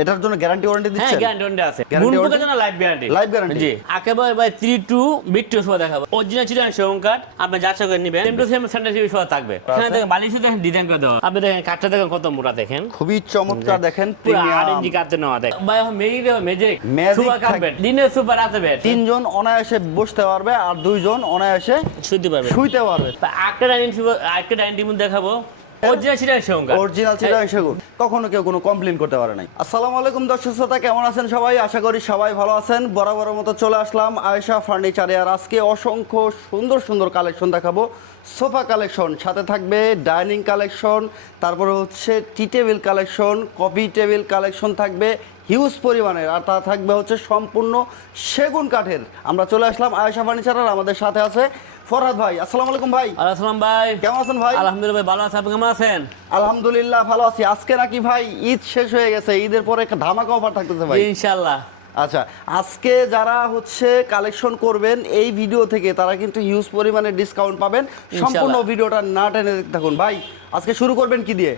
এটার জন্য guarantee warranty দিচ্ছেন? হ্যাঁ গ্যারান্টি আছে। Guarantee গুণ জন্য লাইফ গ্যারান্টি Life guarantee? জি। একেবারে ভাই 3 টু বিট্টু সোয়া দেখাবো। অরিজিনাল চিটান সেবন কার্ড আপনি যাচাই করে নেবেন। Same to same centre TV সোয়া থাকবে। এখানে দেখেন বালিশে দেখেন ডিজাইন করে দেওয়া। আপনি দেখেন কাঠটা দেখেন কত মোটা দেখেন। খুবই চমৎকার দেখেন। প্রিমিয়াম ইঞ্চি কাঠতে নেওয়া দেখেন। ভাই মেজি দেবো মেজিক Magic সুপার কার্পেট দিনে সুপার রাতে বেড তিনজন অনায়াসে বসতে পারবে আর দুইজন অনায়াসে শুনতে পারবে। শুইতে পারবে। একটা ডাইনিং একটা ডাইনিং টেবিল দেখাবো। অরিজিনাল সেবন অরিজিনাল সেগুন কখনো কেউ কোনো কমপ্লেন করতে পারে নাই। আসসালামু আলাইকুম দর্শক শ্রোতা কেমন আছেন সবাই? আশা করি সবাই ভালো আছেন। বরাবরের মতো চলে আসলাম আয়েশা ফার্নিচারে আর আজকে অসংখ্য সুন্দর সুন্দর কালেকশন দেখাবো। সোফা কালেকশন সাথে থাকবে ডাইনিং কালেকশন তারপরে হচ্ছে tea table collection coffee table collection থাকবে হিউজ পরিমাণের। আর তা থাকবে হচ্ছে সম্পূর্ণ সেগুন কাঠের। আমরা চলে আসলাম আয়েশা ফার্নিচার আর আমাদের সাথে আছে ফরহাদ ভাই আসসালামু আলাইকুম ভাই। আসসালাম ভাই। কেমন আছেন ভাই? আলহামদুলিল্লাহ ভাই ভালো আছেন আপনি কেমন আছেন? আলহামদুলিল্লাহ ভালো আছি। আজকে নাকি ভাই ঈদ শেষ হয়ে গেছে ঈদের পরে একটা ধামাকা অফার থাকতেছে ভাই। ইনশাআল্লাহ। আচ্ছা আজকে যারা হচ্ছে কালেকশন করবেন এই ভিডিও থেকে তারা কিন্তু হিউজ পরিমাণে ডিসকাউন্ট পাবেন। সম্পূর্ণ ভিডিওটা না টেনে থাকুন। ভাই আজকে শুরু করবেন কি দিয়ে?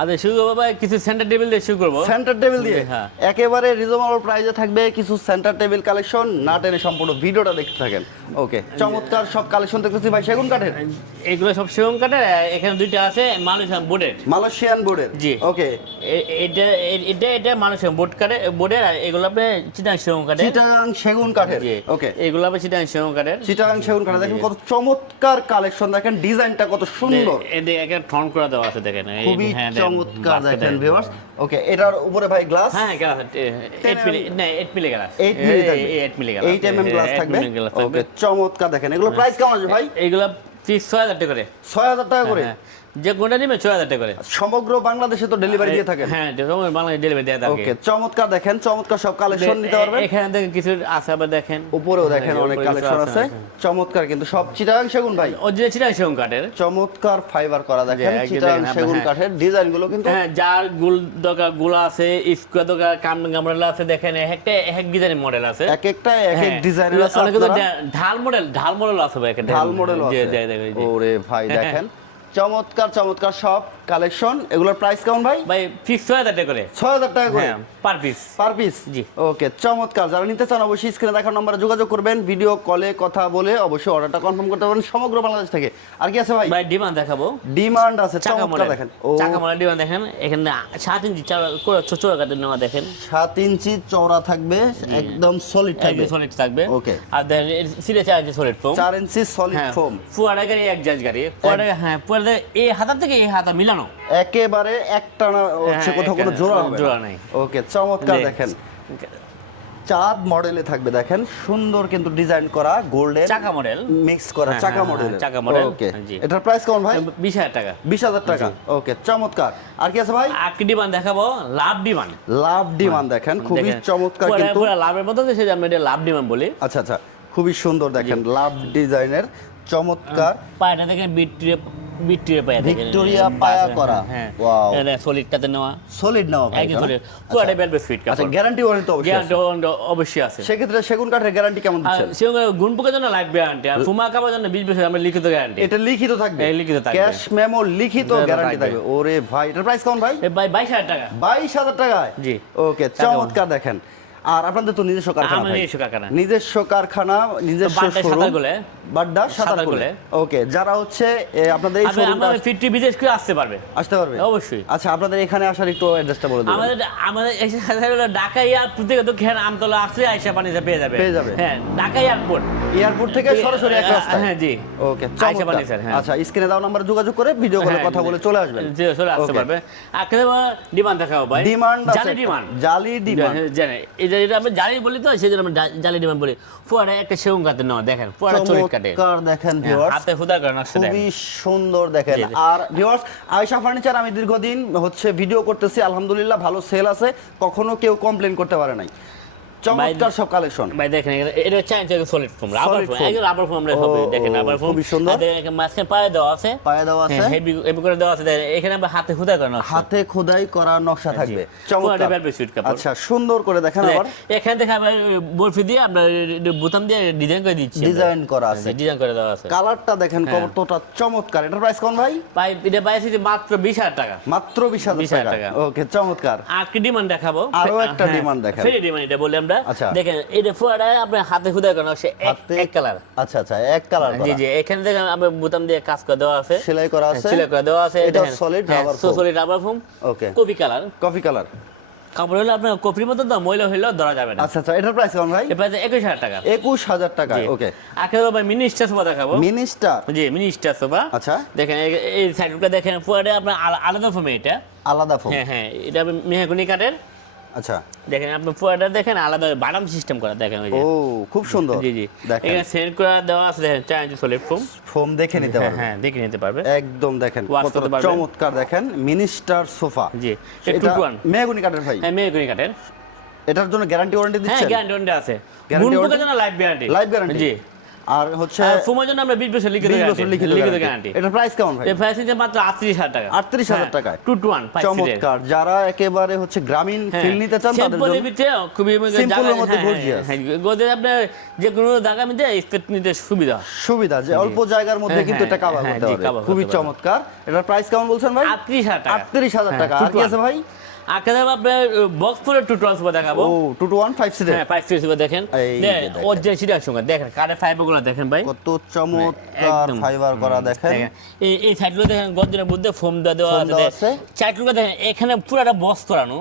আচ্ছা শুরু করব ভাই কিছু সেন্টার টেবিল দিয়ে শুরু করব। সেন্টার টেবিল দিয়ে? হ্যাঁ। একেবারে রিজনেবল প্রাইসে থাকবে কিছু সেন্টার টেবিল কালেকশন না টেনে সম্পূর্ণ ভিডিওটা দেখতে থাকেন। ওকে। চমৎকার সব কালেকশন দেখতেছি ভাই সেগুন কাঠের? এগুলো সব সেবন কাঠের এখানে দুইটা আছে মালয়েশিয়ান বোর্ডের মালয়েশিয়ান বোর্ডের জি। ওকে। এটা এটা এটা মালয়েশিয়ান বোর্ড কাঠে বোর্ডের আর এগুলো আপনি চিটাং সেবন কাঠের। চিটাগাং সেগুন কাঠের? ওকে। এগুলো আপনি চিটাং সেবন কাঠের। চিটাগাং সেগুন কাঠের দেখেন কত চমৎকার কালেকশন দেখেন ডিজাইনটা কত সুন্দর। এদের এখানে ঠন করা দেওয়া আছে দেখেন। খুবই হ্যাঁ, চমৎকার দেখেন ভিউয়ার্স ওকে এটার উপরে ভাই গ্লাস হ্যাঁ গ্লাস এইট মিলি না 8 মিলি গ্লাস 8 মিলি থাকবে। 8 মিলি গ্লাস 8 এমএম গ্লাস থাকবে? ওকে চমৎকার দেখেন। এগুলো প্রাইস কেমন আছে ভাই? ছয় হাজার টাকা করে। 6000 টাকা করে? হ্যাঁ, যে কোনটা নিবে ছয় হাজার টাকা করে। সমগ্র বাংলাদেশে তো ডেলিভারি দিয়ে থাকেন। হ্যাঁ বাংলাদেশ ডেলিভারি দেওয়া থাকে। ওকে চমৎকার দেখেন চমৎকার সব কালেকশন নিতে পারবেন। এখানে দেখেন কিছু আছে আবার দেখেন। উপরেও দেখেন হ্যাঁ, অনেক কালেকশন আছে চমৎকার কিন্তু সব চিটাগাং সেগুন ভাই। অরিজিনাল চিটাং সেবন কাঠের। চমৎকার ফাইবার করা দেখেন একদম চিটাগাং সেগুন হ্যাঁ। কাঠের ডিজাইনগুলো কিন্তু হ্যাঁ যার গুল দরকারগুলো আছে স্কোয়ার দরকার কাম মডেল আছে দেখেন এক একটা এক ডিজাইনের মডেল আছে। এক একটা এক এক হ্যাঁ, ডিজাইনের আছে অনেকে ঢাল মডেল ঢাল মডেল আছে ভাই ঢাল মডেল আছে। ওরে ভাই হ্যাঁ, দেখেন। চমৎকার চমৎকার সব। কালেকশন এগুলোর প্রাইস কেমন ভাই? ভাই ফিক্স ছয় হাজার টাকা করে। ছয় হাজার টাকা করে? হ্যাঁ পার পিস পার পিস জি। ওকে চমৎকার। যারা নিতে চান অবশ্যই স্ক্রিনে দেখার নম্বরে যোগাযোগ করবেন ভিডিও কলে কথা বলে অবশ্যই অর্ডারটা কনফার্ম করতে পারবেন সমগ্র বাংলাদেশ থেকে। আর কি আছে ভাই? ভাই ডিমান্ড দেখাবো। ডিমান্ড আছে চমৎকার দেখেন। ও চাকা মডেল ডিমান্ড দেখেন। এখানে সাত ইঞ্চি ছোট কাটের নেওয়া দেখেন। সাত ইঞ্চি চওড়া থাকবে একদম সলিড থাকবে। সলিড থাকবে। ওকে আর দেন সিরে চার ইঞ্চি সলিড ফোম চার ইঞ্চি সলিড হ্যাঁ। ফোম ফুয়ারা গাড়ি এক জাজ গাড়ি। ফুয়ারা হ্যাঁ ফুয়ারা এই হাতা থেকে এই হাতা মিলানো একেবারে একটানা হচ্ছে হ্যাঁ, কোথাও কোনো জোড়া জোড়া নাই। ওকে চমৎকার দেখেন। চাঁদ মডেলে থাকবে দেখেন সুন্দর কিন্তু ডিজাইন করা গোল্ডেন চাকা মডেল। মিক্স করা হ্যাঁ, চাকা হ্যাঁ, মডেল। চাকা model, ওকে এটার প্রাইস কেমন ভাই? বিশ হাজার টাকা। বিশ হাজার টাকা। ওকে চমৎকার। আর কি আছে ভাই? কি ডিমান্ড দেখাবো? লাভ ডিমান্ড লাভ ডিমান্ড দেখেন খুবই চমৎকার কিন্তু। পুরো লাভের মতো যে আমরা এটা লাভ ডিমান্ড বলি। আচ্ছা আচ্ছা খুবই সুন্দর দেখেন লাভ ডিজাইনের চমৎকার। পায়টা দেখেন ভিক্টোরিয়া ভিক্টোরিয়া পায়া ভিক্টোরিয়া পায়া করা। হ্যাঁ এটা সলিডটাতে নেওয়া। সলিড নাও ভাই একই সলিড ফিট আচ্ছা। গ্যারান্টি ওয়ারেন্টি তো অবশ্যই আছে। গ্যারান্টি অবশ্যই আছে। সেক্ষেত্রে সেগুন কাঠের গ্যারান্টি কেমন দিচ্ছেন? গুণ পোকার জন্য লাইফ গ্যারান্টি আর ফুমা জন্য বিশ বছর আমরা লিখিত গ্যারান্টি এটা লিখিত থাকবে। হ্যাঁ, লিখিত থাকবে। ক্যাশ মেমো লিখিত গ্যারান্টি থাকবে। ওরে ভাই এটার প্রাইস কেমন ভাই? ভাই বাইশ হাজার টাকা। বাইশ হাজার টাকায়? জি। ওকে চমৎকার দেখেন। আর আপনাদের তো নিজস্ব কারখানা নিজস্ব কারখানা। নিজস্ব কারখানা নিজস্ব শোরুম। বাড্ডা সাঁতারগুলে। ওকে যারা হচ্ছে আপনাদের এই শোরুমটা বিদেশ করে আসতে পারবে। আসতে পারবে? অবশ্যই। আচ্ছা আপনাদের এখানে আসার একটু অ্যাড্রেসটা বলে দেবেন। আমাদের আমাদের হলো ঢাকা এয়ারপোর্ট থেকে তো খেয়াল আমতলা আসলে পানিতে পেয়ে যাবে। পেয়ে যাবে। হ্যাঁ ঢাকা এয়ারপোর্ট। এয়ারপোর্ট থেকে সরাসরি এক রাস্তা হ্যাঁ জি। ওকে আয়শা পানি স্যার হ্যাঁ। আচ্ছা স্ক্রিনে দাও নাম্বার যোগাযোগ করে ভিডিও কলে হ্যাঁ, কথা বলে চলে আসবেন। জি, চলে আসতে পারবে। ডিমান্ড দেখাবো ভাই? ডিমান্ড জালি ডিমান্ড। জালি ডিমান্ড। জানে এটা জালি বলি তো সেই জন্য আমি জালি ডিমান্ড বলি। ফুয়ারা একটা সেগুন নেওয়া দেখেন ফুয়ারা চলিট কাটে দেখেন হ্যাঁ, ভিউয়ার্স হাতে ফুদা করে নকশা খুবই সুন্দর দেখেন। আর ভিউয়ার্স আয়শা ফার্নিচার আমি দীর্ঘদিন হচ্ছে ভিডিও করতেছি আলহামদুলিল্লাহ ভালো সেল আছে। কখনো কেউ কমপ্লেন করতে পারে নাই। চমৎকার সব কালেকশন ভাই দেখেন এটা চাইন সলিড ফোম রাবার ফোম। একদম রাবার ফোম আমরা হবে দেখেন রাবার ফোম খুবই সুন্দর। মাঝখানে পায়ে দেওয়া আছে। পায়ে দেওয়া আছে। হেভি হেভি করে দেওয়া আছে। দেখেন, এখানে আমরা হাতে খুদা করে নকশা। হাতে খোদাই করা নকশা থাকবে। চমৎকার। velvet suit কাপড়। আচ্ছা সুন্দর করে দেখেন আবার। এখান থেকে আবার বরফি দিয়ে আমরা বোতাম দিয়ে ডিজাইন করে দিচ্ছি ডিজাইন করা আছে। ডিজাইন করে দেওয়া আছে। কালারটা দেখেন হ্যাঁ। কতটা চমৎকার। এটার প্রাইস কোন ভাই? ভাই এটা বাইরে থেকে মাত্র বিশ হাজার টাকা। মাত্র বিশ হাজার 20,000 টাকা। ওকে চমৎকার। আর কি ডিমান্ড দেখাবো? আরও একটা হ্যাঁ, demand দেখান। ফ্রি ডিমান্ড এটা বলে আমরা আচ্ছা। দেখেন এটা ফুয়ারা আপনার হাতে খুদা করে নকশা এক কালার। আচ্ছা আচ্ছা এক কালার জি জি এখানে দেখেন আমরা বোতাম দিয়ে কাজ করে দেওয়া আছে। সেলাই করা আছে। সেলাই করে দেওয়া আছে এটা solid rubber foam। Solid rubber foam okay coffee colour. Coffee colour. কাপড় হলো আপনার কপির মতো তো ময়লা হইলেও ধরা যাবে না। আচ্ছা আচ্ছা এটার প্রাইস কেমন ভাই? এরপরে একুশ হাজার টাকা। একুশ হাজার টাকা ওকে আখের ভাই মিনি স্টার সোফা দেখাবো। মিনি স্টার জি মিনি স্টার সোফা। আচ্ছা। দেখেন এই- সাইডটা দেখেন পুরোটা আপনার আলাদা ফোমে এটা। আলাদা ফোন হ্যাঁ হ্যাঁ এটা আপনি মেহগুনি কাঠের। আচ্ছা। দেখেন আপনি পুরোটা দেখেন আলাদা বাদাম সিস্টেম করা দেখেন ওই যে। ও খুব সুন্দর। জি জি। এখানে সেন্ড করা দেওয়া আছে দেখেন চার ইঞ্চি সলিড ফোম ফোম দেখে নিতে হ্যাঁ পারবেন হ্যাঁ দেখে নিতে পারবে। একদম দেখেন পারবেন। চমৎকার দেখেন মিনিস্টার সোফা জি এটা মেহগুনি কাঠের ভাই। হ্যাঁ মেহগুনি কাঠের। এটার জন্য গ্যারান্টি ওয়ারেন্টি হ্যাঁ গ্যারান্টি ওয়ারেন্টি আছে। Warranty? জন্য লাইফ গ্যারান্টি লাইফ গ্যারান্টি জি। আর হচ্ছে আর জন্য আমরা 20 বছর লিখিত 20 বছর লিখিত গ্যারান্টি গ্যারান্টি এটার প্রাইস কেমন ভাই? এই প্রাইস হচ্ছে মাত্র 38000 টাকা। 38,000 টাকায়। টু টু ওয়ান চমৎকার। যারা একেবারে হচ্ছে গ্রামীণ হ্যাঁ। ফিল নিতে চান তাদের জন্য খুবই Simple এর মধ্যে gorgeous। গোদে আপনার যে কোনো জায়গা মধ্যে স্পেস নিতে সুবিধা। সুবিধা যে অল্প জায়গার মধ্যে হ্যাঁ, কিন্তু এটা হ্যাঁ, কাভার হ্যাঁ, করতে পারবে খুবই চমৎকার। এটার প্রাইস কেমন বলছেন ভাই? আটত্রিশ হাজার টাকা। আটত্রিশ হাজার হ্যাঁ, টাকা। two আর কি আছে ভাই? আপনার বক্স ফুলের টু ট্রান্সফার দেখাবো। টু টু ওয়ান ফাইভ সিটের হ্যাঁ দেখেন। দেখেন। ওর সিটার সঙ্গে। দেখেন কাঠের ফাইবার দেখেন ভাই। কত চমৎকার ফাইবার করা দেখেন। দেখেন, এই এই সাইডগুলো দেখেন গর্জনের মধ্যে ফোম দেওয়া দেওয়া আছে। চাইটগুলো দেখেন এখানে পুরাটা বক্স করানো।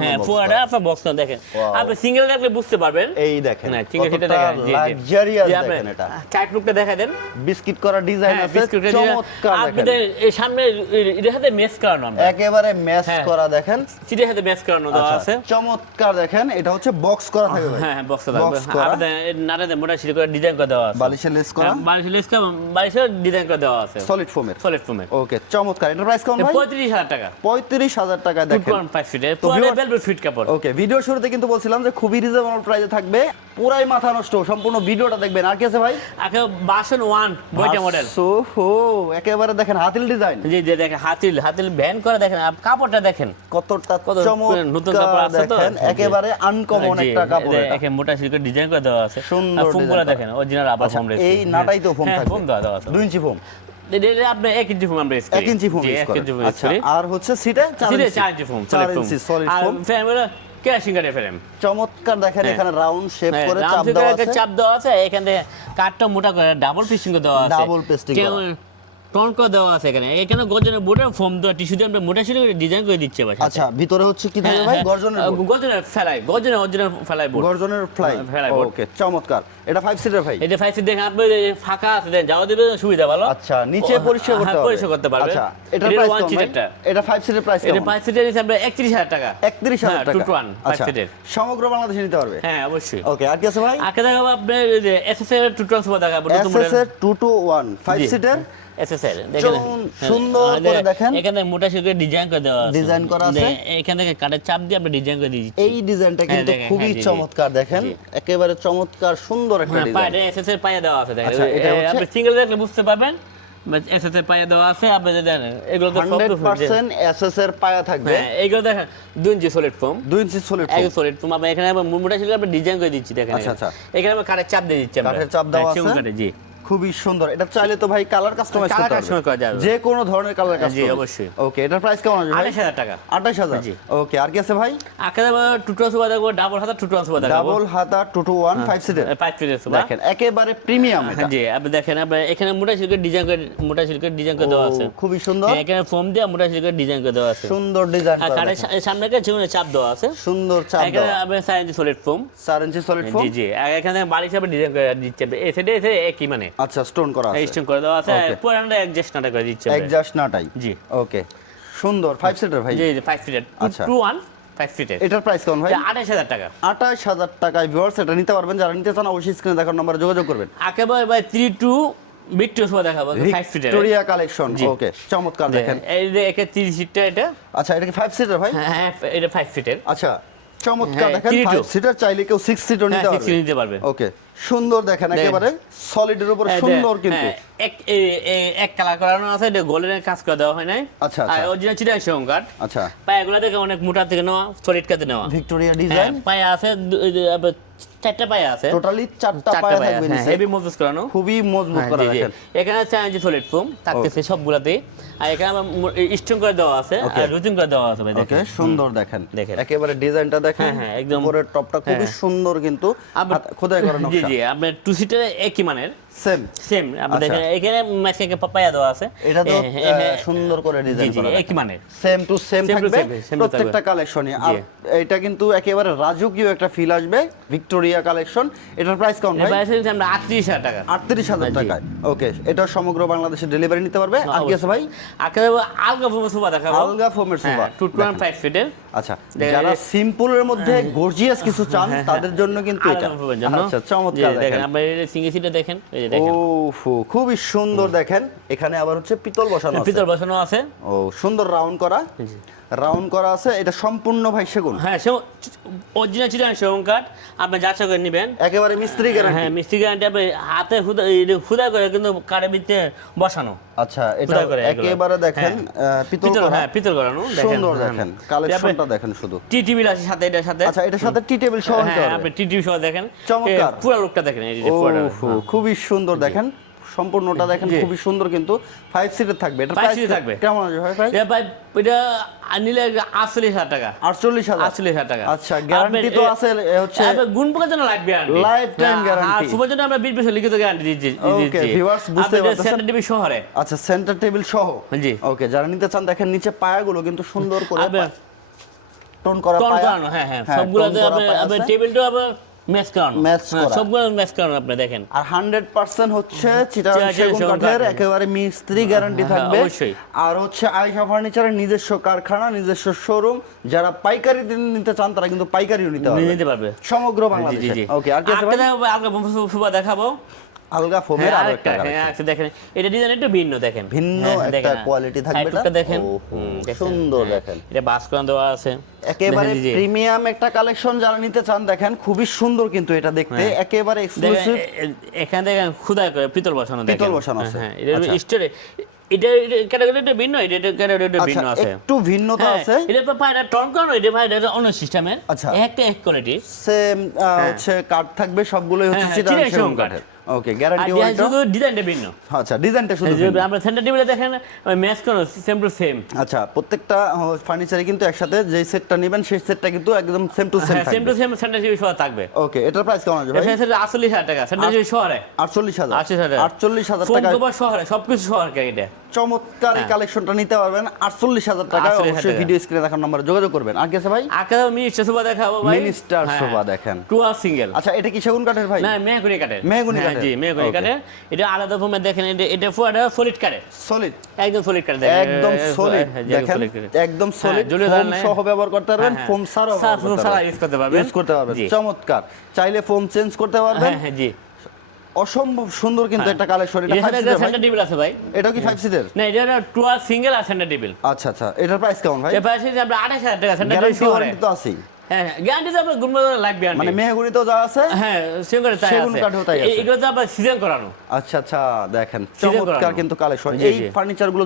হ্যাঁ পুরাটা আপনার বক্স করা দেখেন। আপনি সিঙ্গেল রাখলে বুঝতে পারবেন। এই দেখেন না সিঙ্গেল সিটে কতটা দেখেন। জি, জি। লাক্সারিয়াস দেখেন এটা। চাইট লুকটা দেখা দেন। বিস্কিট করা ডিজাইন হ্যাঁ, আছে চমৎকার আপনি দেখেন। দেখেন, এই সামনে সাথে মেস করানো আমরা। একেবারে ম্যাচ হ্যাঁ। করা দেখেন। সাথে করানো দেওয়া আচ্ছা, আছে। চমৎকার দেখেন এটা হচ্ছে বক্স করা থাকবে ভাই। হ্যাঁ হ্যাঁ বক্স থাকবে। করা। নাটাতে মোটা সিট করে ডিজাইন করে দেওয়া আছে। বালিশের লেস করা। হ্যাঁ, বালিশের লেস করা বালিশের ডিজাইন করে দেওয়া আছে। সলিড ফোমের সলিড ফোমের ওকে চমৎকার। এটার প্রাইস কেমন ভাই? পঁয়ত্রিশ হাজার টাকা। পঁয়ত্রিশ হাজার টাকা দেখেন। পয়েন্ট ফাইভ ফিটের তো পুরো viewers- ফিট কাপড়। ওকে ভিডিও শুরুতে কিন্তু বলছিলাম যে খুবই রিজনেবল প্রাইসে থাকবে। পুরাই মাথা নষ্ট। সম্পূর্ণ ভিডিওটা দেখবেন। আর কি আছে ভাই? আগে বাসন ওয়ান বইটা মডেল সো হো একেবারে দেখেন হাতিল ডিজাইন জি যে দেখেন হাতিল হাতিল ভ্যান করে দেখেন। কাপড়টা দেখেন। কত চমৎকার দেখেন একেবারে আনকমন একটা কাপড় একে মোটা সিল্কের ডিজাইন করে দেওয়া আছে। সুন্দর আর ফোম design করে করা। দেখেন অরিজিনাল আবার ফোম রয়েছে এই নাটাই তো ফোম হ্যাঁ, ফোম দেওয়া দেওয়া আছে দুই ইঞ্চি ফোম এটা এটা আপনি এক ইঞ্চি ফোম আমরা এক ইঞ্চি ফোম জি, ইউজ এক করেন। ইঞ্চি ফোম use আচ্ছা আর হচ্ছে সিটে চার ইঞ্চি। ফোম চার ইঞ্চি সলিড ফোম ফ্রেম হলো ফ্রেম চমৎকার দেখেন। এখানে রাউন্ড শেপ হ্যাঁ, করে চাপ দেওয়া আছে। চাপ দেওয়া আছে। এখান কাঠটা মোটা করে ডাবল ফিশিং করে দেওয়া আছে। Double pasting কেউ দেওয়া আছে এখানে। এখানে গর্জনের বোর্ডের ফোম দেওয়া টিস্যু দিয়ে আমরা মোটা ছিল ডিজাইন করে দিচ্ছে সাথে। আচ্ছা ভিতরে হচ্ছে কি হ্যাঁ, ভাই? হ্যাঁ। গর্জনের গর্জনের ফেলাই গর্জনের অরিজিনাল ফেলাই বোর্ড। গর্জনের ফ্লাই। হ্যাঁ, fly board। ওকে চমৎকার। এটা ফাইভ সিটার ভাই? যে ফাইভ সিট দেখেন আপনি ফাঁকা আছে দেন যাওয়া দেবে সুবিধা ভালো। আচ্ছা নিচে পরিষ্কার করতে হ্যাঁ, হবে। পরিষ্কার করতে পারবে। আচ্ছা এটা প্রাইস কত এটা ফাইভ সিটার প্রাইস এটা কেমন ফাইভ সিটের হিসাবে একত্রিশ হাজার টাকা। একত্রিশ হাজার হ্যাঁ, টাকা। two to one, five আচ্ছা সমগ্র বাংলাদেশে নিতে পারবে? হ্যাঁ অবশ্যই। ওকে আর কি আছে ভাই? আগে দেখাবো আপনার এসএসএর টু ট্রান্সফার দেখাবো নতুন এসএস এর টু টু ওয়ান ফাইভ জি। সিটার এসএসএর চুন- সুন্দর করে দেখেন। এখানে মোটা শিল্পে ডিজাইন করে দেওয়া আছে। Design করা আছে। এখান থেকে কাঠের চাপ দিয়ে আমরা ডিজাইন করে দিয়েছি এই ডিজাইনটা হ্যাঁ, কিন্তু খুবই হ্যাঁ। চমৎকার দেখেন। একেবারে চমৎকার সুন্দর একটা হ্যাঁ ডিজাইন পায়ে এসএস এর পায়ে দেওয়া আছে দেখেন। আচ্ছা, আপনি সিঙ্গেল দেখলে বুঝতে পারবেন দেওয়া আছে আপনি এগুলো তো পায়া থাকবে। হ্যাঁ এইগুলো দেখেন দুই ইঞ্চি সলিড ফোম দুই ইঞ্চি সলিড এক সলিড ফোম আমরা এখানে মোটা শিল্পে আমরা ডিজাইন করে দিচ্ছি দেখেন। আচ্ছা, এখানে। আচ্ছা। এখানে আমরা কাঠের চাপ দিয়ে দিচ্ছি আমরা। কাঠের চাপ দেওয়া হ্যাঁ, আছে? জি। খুবই সুন্দর। এটা চাইলে তো ভাই কালার কাস্টমাইজ করতে customize করা যাবে। যে কোনো ধরনের কালার কাস্টমাইজ জি অবশ্যই। ওকে এটার প্রাইস কেমন আসবে আঠাশ হাজার টাকা। 28000 জি। ওকে আর কি আছে ভাই? আকারে টু ট্রান্সফার দেখব ডাবল হাতা টু ট্রান্সফার দেখব। ডাবল হাতা two two one five seater পাঁচ ফিটের সোফা দেখেন একেবারে প্রিমিয়াম এটা। জি আপনি দেখেন আপনি এখানে মোটা সিল্কের ডিজাইন করে মোটা সিল্কের ডিজাইন করে দেওয়া আছে। খুবই সুন্দর। হ্যাঁ, এখানে ফোম দিয়ে মোটা সিল্কের ডিজাইন করে দেওয়া আছে। সুন্দর ডিজাইন আর। সা- সামনে কাছে চাপ দেওয়া আছে। সুন্দর চাপ এখানে আপনি সাইজ সলিড ফোম 4 ইঞ্চি সলিড ফোম জি জি এখানে বালিশ আপনি ডিজাইন করে দিচ্ছে এই সাইডে এসে একই মানে। আচ্ছা স্টোন করা আছে। স্টোন করে দেওয়া আছে. পুরানটা অ্যাডজাস্ট নাটা করে দিচ্ছে আমরা। একজাস্ট নাটাই জি। ওকে সুন্দর। ফাইভ সিটার ভাই। জি জি ফাইভ ফিটের আচ্ছা। টু ওয়ান এটার প্রাইস কেমন ভাই? আঠাশ হাজার টাকা। আঠাশ হাজার টাকায় ভিউয়ার্স এটা নিতে পারবেন। যারা নিতে চান অবশ্যই স্ক্রিনে দেখার নম্বরে যোগাযোগ করবেন। একেবারে ভাই থ্রি টু বিট্টু সোফা দেখাবো ফাইভ ভিক্টোরিয়া কালেকশন ওকে চমৎকার দেখেন। এই যে একে সিটটা এটা। আচ্ছা এটা কি ফাইভ সিটার ভাই? হ্যাঁ হ্যাঁ, এটা ফাইভ ফিটের আচ্ছা চমৎকার হ্যাঁ, দেখেন। ফাইভ সিটার চাইলে কেউ সিক্স হ্যাঁ পারবে। নিতে পারবে। ওকে সুন্দর দেখেন। একেবারে সলিডের উপর হ্যাঁ, সুন্দর কিন্তু। হ্যাঁ, এক এক কালার করানো আছে এটা গোল্ডেনের কাজ করে দেওয়া হয় নাই। আচ্ছা, আচ্ছা। আর অরিজিনাল চিটাং সেগুন কাঠ। আচ্ছা। পায়াগুলো থেকে অনেক মোটা থেকে নেওয়া সলিড নেওয়া। ভিক্টোরিয়া হ্যাঁ, ডিজাইন পায়া আছে চারটা পায়া আছে। টোটালি চারটা পায়া থাকবে হ্যাঁ হেভি মজবুত করানো। খুবই মজবুত হ্যাঁ, করা জি, জি। এখানে যে সলিড ফোম থাকতেছে সবগুলাতে। আর এখানে স্ট্রং করে দেওয়া আছে আর করে দেওয়া আছে ভাই দেখেন। সুন্দর দেখেন। একেবারে ডিজাইনটা দেখেন হ্যাঁ, হ্যাঁ, একদম। উপরের টপটা খুবই হ্যাঁ। সুন্দর কিন্তু খোদাই করা জি নকশা। জি আপনার টু সিটার একই মানের। সেম। সেম আপনি আচ্ছা। দেখেন এখানে পাপায়া দেওয়া আছে। এটা তো সুন্দর করে ডিজাইন করা একই মানের সেম টু সেম থাকবে প্রত্যেকটা থাকবে। কালেকশনই আর এটা কিন্তু একেবারে রাজকীয় একটা ফিল আসবে ভিক্টোরিয়া কালেকশন এটার প্রাইস কেমন ভাই? প্রাইস হচ্ছে আমরা আটত্রিশ হাজার টাকা। আটত্রিশ হাজার জি। টাকায়। ওকে এটা সমগ্র বাংলাদেশে ডেলিভারি নিতে পারবে। আর কি আছে ভাই? আগে আলগা ফোমা সোফা দেখাবো। আলগা ফোমের সোফা। টু পয়েন্ট ফাইভ ফিটের আচ্ছা যারা সিম্পলের মধ্যে গর্জিয়াস কিছু চান তাদের জন্য কিন্তু এটা। আচ্ছা চমৎকার দেখেন আপনার সিঙ্গেল সিটে দেখেন যে দেখেন। ওফো খুবই সুন্দর দেখেন। এখানে আবার হচ্ছে পিতল বসানো আছে। পিতল বসানো আছে। ও সুন্দর রাউন্ড করা। রাউন্ড করা আছে এটা সম্পূর্ণ ভাই সেগুন। হ্যাঁ সে অরিজিনাল চিটাং সেগুন কাঠ আপনি যাচাই করে নেবেন। একেবারে মিস্ত্রি গ্যারান্টি হ্যাঁ মিষ্টি গ্যারান্টি আপনি হাতে হুদা করে কিন্তু কাঠের ভিতরে বসানো। আচ্ছা এটা একেবারে দেখেন হ্যাঁ। পিতল হ্যাঁ পিতল করানো সুন্দর দেখেন কালেকশনটা দেখেন শুধু। টি টিভি আছে সাথে এটার সাথে। আচ্ছা এটার সাথে টি টেবিল সহ হ্যাঁ আপনি টি টিভি সহ দেখেন। চমৎকার। পুরো লোকটা দেখেন এই যে। ওফো খুবই সুন্দর দেখেন। সম্পূর্ণটা দেখেন খুবই সুন্দর কিন্তু ফাইভ সিটের থাকবে। এটা প্রাইস seater থাকবে। কেমন আছে ভাই এটা ভাই এটা নিলে আটচল্লিশ হাজার টাকা। আটচল্লিশ হাজার। আটচল্লিশ হাজার টাকা। আচ্ছা গ্যারান্টি তো আছে হচ্ছে গুণ পোকার জন্য লাইফ গ্যারান্টি guarantee। সুপার জন্য আমরা বিশ বছর লিখিত গ্যারান্টি দিচ্ছি Okay, viewers বুঝতে পারতেছেন। সেন্টার টিভি শহরে আচ্ছা সেন্টার টেবিল সহ? জি। ওকে যারা নিতে চান দেখেন নিচে পায়াগুলো কিন্তু সুন্দর করে টোন করা পায়া। হ্যাঁ হ্যাঁ হ্যাঁ, সবগুলোতে আপনার আছে। টেবিলটা আবার ম্যাচ করানো। হ্যাঁ, সবগুলো ম্যাচ করানো আপনি দেখেন। আর হান্ড্রেড পার্সেন্ট হচ্ছে চিটাগাং চিটাগাং সেগুন সেগুন কাঠের একেবারে মিস্ত্রি গ্যারান্টি হ্যাঁ, থাকবে। আর হচ্ছে আয়সা ফার্নিচারের নিজস্ব কারখানা নিজস্ব শোরুম যারা পাইকারি নিতে চান তারা কিন্তু পাইকারিও নিতে পারবে। নিতে পারবে। সমগ্র বাংলাদেশে। ওকে আর কি আছে ভাই? আরেকটা দেখাবো, আলগা ফোমের হ্যাঁ, আরও আরেকটা, একটা হ্যাঁ, collection। দেখেন এটা ডিজাইন একটু ভিন্ন দেখেন। ভিন্ন হ্যাঁ, একটা কোয়ালিটি থাকবে এটা? দেখেন। সুন্দর দেখেন। এটা দেওয়া আছে। একেবারে। প্রিমিয়াম একটা কালেকশন যারা নিতে চান দেখেন খুবই সুন্দর কিন্তু এটা দেখতে। একেবারে এক্সক্লুসিভ এখানে দেখেন খুদাই করে পিতল বসানো দেখেন। পিতল বসানো আছে। হ্যাঁ এটা আচ্ছা। স্টোরে এটা ক্যাটাগরিটা ভিন্ন এটা ক্যাটাগরিটা আচ্ছা ভিন্ন আছে। একটু ভিন্নতা আছে। এটা তো টন এটা ভাই এটা অন্য সিস্টেমের আচ্ছা। একটা এক কোয়ালিটি সেম হচ্ছে কার্ড থাকবে সবগুলোই হচ্ছে ওকে গ্যারান্টি ওয়ারেন্টি শুধু ডিজাইনটা ভিন্ন। আচ্ছা ডিজাইনটা শুধু ভিন্ন। আমরা সেন্টার টেবিলে দেখেন ম্যাচ সেম টু সেম আচ্ছা প্রত্যেকটা ফার্নিচারে কিন্তু একসাথে যে সেটটা নেবেন সেই সেটটা কিন্তু একদম সেম টু সেম হ্যাঁ same to same centre TV সহ থাকবে। ওকে এটার প্রাইস কেমন আছে ভাই? এটা আটচল্লিশ হাজার টাকা সেন্টার টিভি শহরে আটচল্লিশ হাজার। আটচল্লিশ হাজার। আটচল্লিশ হাজার ফোন টাকা কভার শহরে সবকিছু শহর এটা। চমৎকার এই হ্যাঁ। কালেকশনটা নিতে পারবেন। আটচল্লিশ হাজার টাকা। অবশ্যই ভিডিও স্ক্রিনে দেখার নম্বরে যোগাযোগ করবেন। আর কি আছে ভাই? আগে মিনিস্টার সোফা দেখাবো ভাই। Minister sofa দেখেন। টু আর সিঙ্গেল। আচ্ছা এটা কি সেগুন কাঠের ভাই? না মেহগুনি কাঠের। মেহগনি হ্যাঁ, কাঠের। জি মেহগুনি Okay. কাঠের এটা আলাদা ফর্মে দেখেন এটা এটা ফুয়াটা সলিড কাঠের সলিড একদম সলিড কাঠের একদম সলিড হ্যাঁ, দেখেন একদম হ্যাঁ, সলিড জলীয় ফোম সহ ব্যবহার করতে পারবেন হ্যাঁ, ফোম ছাড়া- ব্যবহার করতে পারবেন। Use করতে পারবেন। চমৎকার। চাইলে ফোম চেঞ্জ করতে পারবেন। হ্যাঁ হ্যাঁ জি। অসম্ভব সুন্দর কিন্তু একটা কালেকশন এটা ফাইভ সিটার সেন্টার টেবিল আছে ভাই। এটা কি ফাইভ সিটার না এটা টু আর সিঙ্গেল আর সেন্টার টেবিল আচ্ছা আচ্ছা। এটার প্রাইস কেমন ভাই? এর যে আমরা আঠাশ হাজার টাকা। সেন্টার টেবিল তো আছেই। হ্যাঁ গ্যারান্টি তো গুণমান লাইফ গ্যারান্টি মানে মেহগুনি যা আছে? হ্যাঁ সেগুলো তাই আছে। কাঠেও তাই আছে। এগুলো তো আপনার সিজন করানো। আচ্ছা আচ্ছা দেখেন চমৎকার কিন্তু কালেকশন এই জি।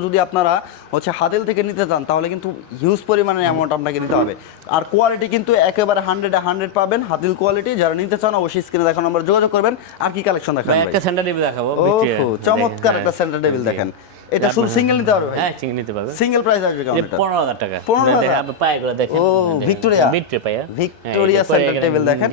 যদি আপনারা হচ্ছে হাতেল থেকে নিতে চান তাহলে কিন্তু হিউজ পরিমাণে অ্যামাউন্ট আপনাকে দিতে হবে। আর কোয়ালিটি কিন্তু একেবারে হান্ড্রেড হান্ড্রেড পাবেন। হাতিল কোয়ালিটি যারা নিতে চান অবশ্যই স্ক্রিনে যোগাযোগ করবেন। আর কি কালেকশন দেখাবেন একটা সেন্টার টেবিল দেখাবো ওহো, চমৎকার একটা হ্যাঁ। সেন্টার টেবিল দেখেন। এটা শুধু সিঙ্গেল নিতে পারবে হ্যাঁ চিংড়ি নিতে পারবে। সিঙ্গেল প্রাইস আসবে কেমন এটা এটা পনেরো হাজার টাকা। 15,000 দেখেন, আপনি পায়েগুলো দেখেন। ও ভিক্টোরিয়া ভিক্টোরিয়া পায়া। ভিক্টোরিয়া হ্যাঁ, সেন্টার টেবিল দেখেন।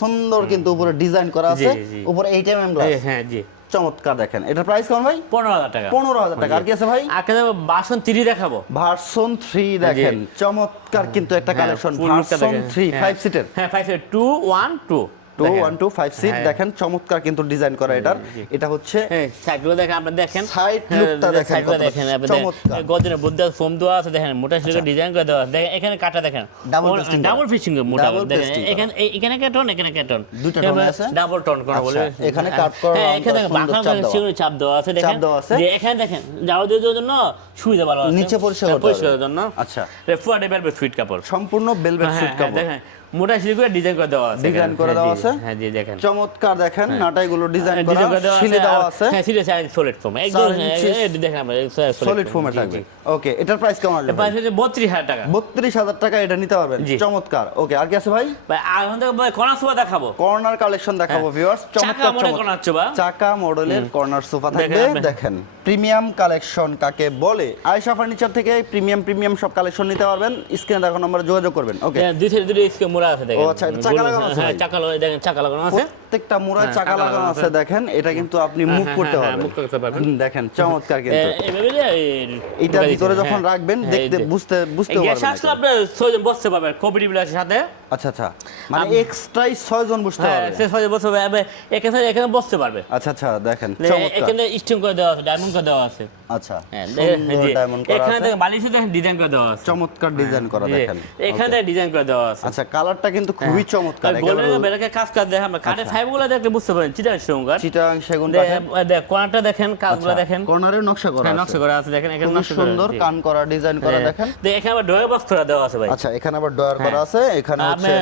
সুন্দর কিন্তু উপরে ডিজাইন করা আছে। উপরে এইট এম এম গ্লাস হ্যাঁ জি। চমৎকার দেখেন। এটার প্রাইস কেমন ভাই? পনেরো হাজার টাকা। পনেরো হাজার টাকা। আর কি আছে ভাই? আগে বাসন তিরি দেখাবো। ভার্সন থ্রি দেখেন। চমৎকার কিন্তু একটা হ্যাঁ, কালেকশন ভার্সন থ্রি হ্যাঁ। ফাইভ সিটের হ্যাঁ five two one two two one two five seat. দেখেন চমৎকার কিন্তু ডিজাইন করা এটার। এটা হচ্ছে হ্যাঁ সাইডগুলো দেখেন আপনি দেখেন। Side হ্যাঁ, দেখেন দেখেন চমৎকার। এই বুদ্ধা ফোম দেওয়া আছে দেখেন মোটা ডিজাইন করে দেওয়া দেখেন এখানে কাটা দেখেন। ডাবল ফিশিং মোটা দেখেন এখানে এখানে কেটন এখানে কেটন দুইটা tone আছে? ডাবল টন করা বলে। আচ্ছা, এখানে cut করা হ্যাঁ এখানে বাঁকা চাপ দেওয়া। চাপ দেওয়া আছে দেখেন। যে এখানে দেখেন যাও দেওয়ার জন্য সুবিধা ভালো আছে। নিচে পরিষ্কার হবে। জন্য। আচ্ছা। সুইট কাপড়। সম্পূর্ণ বেলভেট সুইট কাপড়। দেখেন। মোটা সিল করে ডিজাইন করে দেওয়া আছে Design করে হ্যাঁ, দেওয়া আছে? হ্যাঁ জি দেখেন। চমৎকার দেখেন ডিজাইন করা ডিজাইন করে দেওয়া শিলে দেওয়া আছে। হ্যাঁ সিলে সলিড ফোম একদম হ্যাঁ, দেখেন আমরা সলিড ফোমে থাকবে। ওকে এটার প্রাইস কেমন আসবে প্রাইস হচ্ছে বত্রিশ হাজার টাকা। বত্রিশ হাজার টাকা এটা নিতে পারবেন। জি। চমৎকার। ওকে আর কি আছে ভাই? ভাই এখন থেকে কণা সোফা দেখাবো। কর্নার কালেকশন দেখাবো ভিউয়ার্স হ্যাঁ। চাকা চমৎকার চমৎকার। চাকা মডেলের কর্নার সোফা থাকবে দেখেন। প্রিমিয়াম কালেকশন কাকে বলে? আয়শা ফার্নিচার থেকে প্রিমিয়াম প্রিমিয়াম সব কালেকশন নিতে পারবেন। স্ক্রিনে দেখো নম্বরে যোগাযোগ করবেন। ওকে হ্যাঁ, দুই সাইডে দুটো স্কে মোড়া আছে দেখেন। ও আচ্ছা, চাকা লাগানো আছে হ্যাঁ চাকা লাগানো দেখেন চাকা লাগানো আছে। প্রত্যেকটা মুড়ায় হ্যাঁ, চাকা লাগানো আছে দেখেন এটা কিন্তু আপনি মুভ হ্যাঁ, করতে হ্যাঁ, পারবেন। করতে পারবেন। দেখেন চমৎকার কিন্তু। এটার ভিতরে যখন। রাখবেন দেখতে বুঝতে বুঝতে গ্যাস পারবেন আসলে আপনি বসতে পারবেন আছে সাথে। আচ্ছা আচ্ছা। মানে এক্সট্রাই জন বসতে পারবে। সে ছয়জন বসতে পারবে এখানে এখানে বসতে পারবে। আচ্ছা আচ্ছা দেখেন চমৎকার। এখানে করে দেওয়া আছে ডায়মন্ড করে দেওয়া আছে। আচ্ছা হ্যাঁ, এখানে দেখেন বালিশে দেখেন ডিজাইন করে দেওয়া আছে। চমৎকার ডিজাইন করা দেখেন। এখানে ডিজাইন করে দেওয়া আছে। আচ্ছা কালারটা কিন্তু খুবই চমৎকার গোল্ডেন কাজ দেখেন। ফাইভ গুলো দেখলে বুঝতে পারেন চিটাং শৃঙ্গার চিটাং সেগুন দেখ কোনাটা দেখেন কাজগুলো আচ্ছা, দেখেন। কর্নারে নকশা করা হ্যাঁ, আছে। নকশা করা আছে দেখেন এখানে খুবই নকশা সুন্দর কান করা ডিজাইন করা হ্যাঁ। দেখেন। দেখ, এখানে আবার ডয়ার বক্স করা দেওয়া আছে ভাই। আচ্ছা এখানে আবার ডয়ার করা আছে এখানে হচ্ছে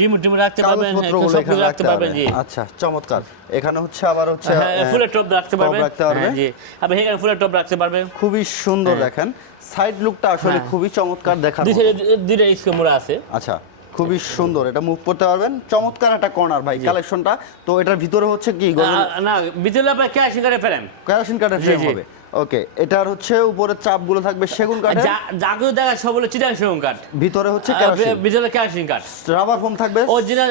রিমোট টিমোট রাখতে পারবেন হ্যাঁ, রাখতে পারবেন জি। আচ্ছা চমৎকার। এখানে হচ্ছে আবার হচ্ছে হ্যাঁ, ফুলের টপ রাখতে পারবেন। রাখতে পারবে। হ্যাঁ, জি। আপনি এখানে ফুলের টপ রাখতে পারবেন। খুবই সুন্দর দেখেন। সাইড লুকটা আসলে হ্যাঁ। খুবই চমৎকার দেখার দুই মতো। সাইডে দুইটা স্কে আছে। আচ্ছা খুবই সুন্দর এটা মুভ করতে পারবেন। চমৎকার একটা কর্নার ভাই কালেকশনটা তো এটার ভিতরে হচ্ছে কি না ভিতরে আপনার ক্যাশ কার্ডের ফেলেন ক্যাশ ইন জি, ফ্রেম হবে। ওকে এটার হচ্ছে উপরে চাপগুলো থাকবে সেগুন যাকে দেখা সব হলো চিটাং শৃঙ্গ কাঠ। ভিতরে হচ্ছে ভিতরে ক্যাশিং কাঠ। রাবার ফোম থাকবে। Original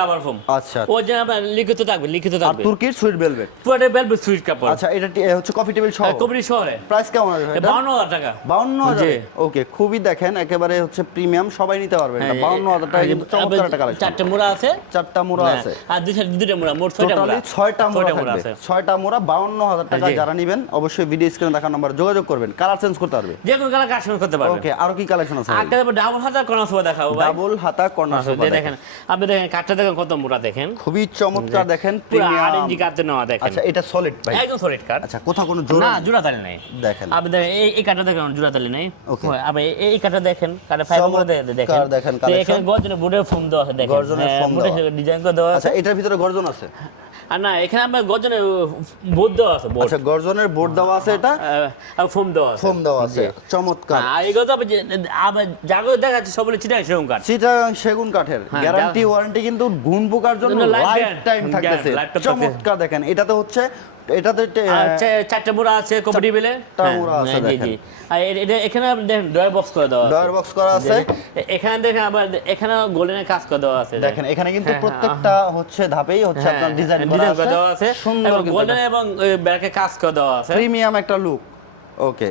rubber foam. আচ্ছা। অরিজিনাল লিখিত থাকবে লিখিত আর থাকবে। তুর্কির সুইট ভেলভেট পুরোটা বেলবে সুইট কাপড়। আচ্ছা এটা হচ্ছে কফি টেবিল সহ। কবরি শহরে প্রাইস কেমন বাউন্ন হাজার টাকা। বাউন্ন হাজার জি। ওকে খুবই দেখেন একেবারে হচ্ছে প্রিমিয়াম সবাই নিতে পারবে এটা। হ্যাঁ, বাউন্ন হাজার টাকা কিন্তু চমৎকার চারটে মোড়া আছে। চারটা মোড়া হ্যাঁ, আছে। আর দুই সাইডে দুইটা মোড়া মোট ছয়টা মোড়া। ছয়টা মোড়া আছে। ছয়টা মোড়া বাউন্ন হাজার টাকা যারা নেবেন অবশ্যই ভিডিও স্ক্রিনে দেখার নাম্বার যোগাযোগ করবেন কালার চেঞ্জ করতে পারবে। যে কোনো কালার কাস্টমার করতে পারবে। ওকে আরও কি কালেকশন আছে আটটা ডাবল কোন সোফা দেখাবো ভাই। ডাবল হাতা কর্নার আচ্ছা, সোফা দেখেন আপনি দেখেন কাঠটা দেখেন কত মোটা দেখেন। খুবই চমৎকার দেখেন প্রিমিয়াম ইঞ্চি কাঠতে নেওয়া দেখেন। আচ্ছা এটা সলিড ভাই। একদম সলিড কাঠ। আচ্ছা কোথাও কোনো জোড়া না? জোড়া তালি নাই। দেখেন। আপনি দেখেন এই এই কাঠটা দেখেন জোড়া তালি নাই। Okay. হয়, আপনি এই- কাঠটা দেখেন কাঠে ফাইবার করে দেখেন। দেখেন এখানে collection। গর্জনের ফোম দেওয়া আছে দেখেন। গর্জনের foam দেওয়া। ডিজাইন করে দেওয়া আছে। আচ্ছা এটার ভিতরে গর্জন আছে? আর না এখানে আমরা গর্জনের বোর্ড দেওয়া আছে আচ্ছা গর্জনের বোর্ড দেওয়া আছে এটা? আর ফোম দেওয়া আছে। ফোম দেওয়া আছে চমৎকার। আর এগুলো তো আবার জাগো দেখাচ্ছে চিটাই সেরকম কাঠ। চিটাং সেগুন কাঠের। গ্যারান্টি ওয়ারেন্টি কিন্তু গুণ পোকার জন্য লাইফ টাইম থাকতেছে। চমৎকার দেখেন এটাতে হচ্ছে এটাতে টে- আর চা- চারটে মোড়া আছে কবডি বেলে চারটা আছে জি জি। এটা এখানে দেখেন ডয়ার বক্স করে দেওয়া ডয়ার বক্স করা আছে। এখানে দেখেন আবার এখানে গোল্ডেনের কাজ করে দেওয়া আছে। দেখেন এখানে কিন্তু হ্যাঁ, হ্যাঁ, প্রত্যেকটা হচ্ছে ধাপেই হচ্ছে হ্যাঁ, আপনার ডিজাইন হ্যাঁ, করা আছে। আছে। সুন্দর গোল্ডেন এবং ব্যাকে কাজ করে দেওয়া আছে। প্রিমিয়াম একটা লুক ওকে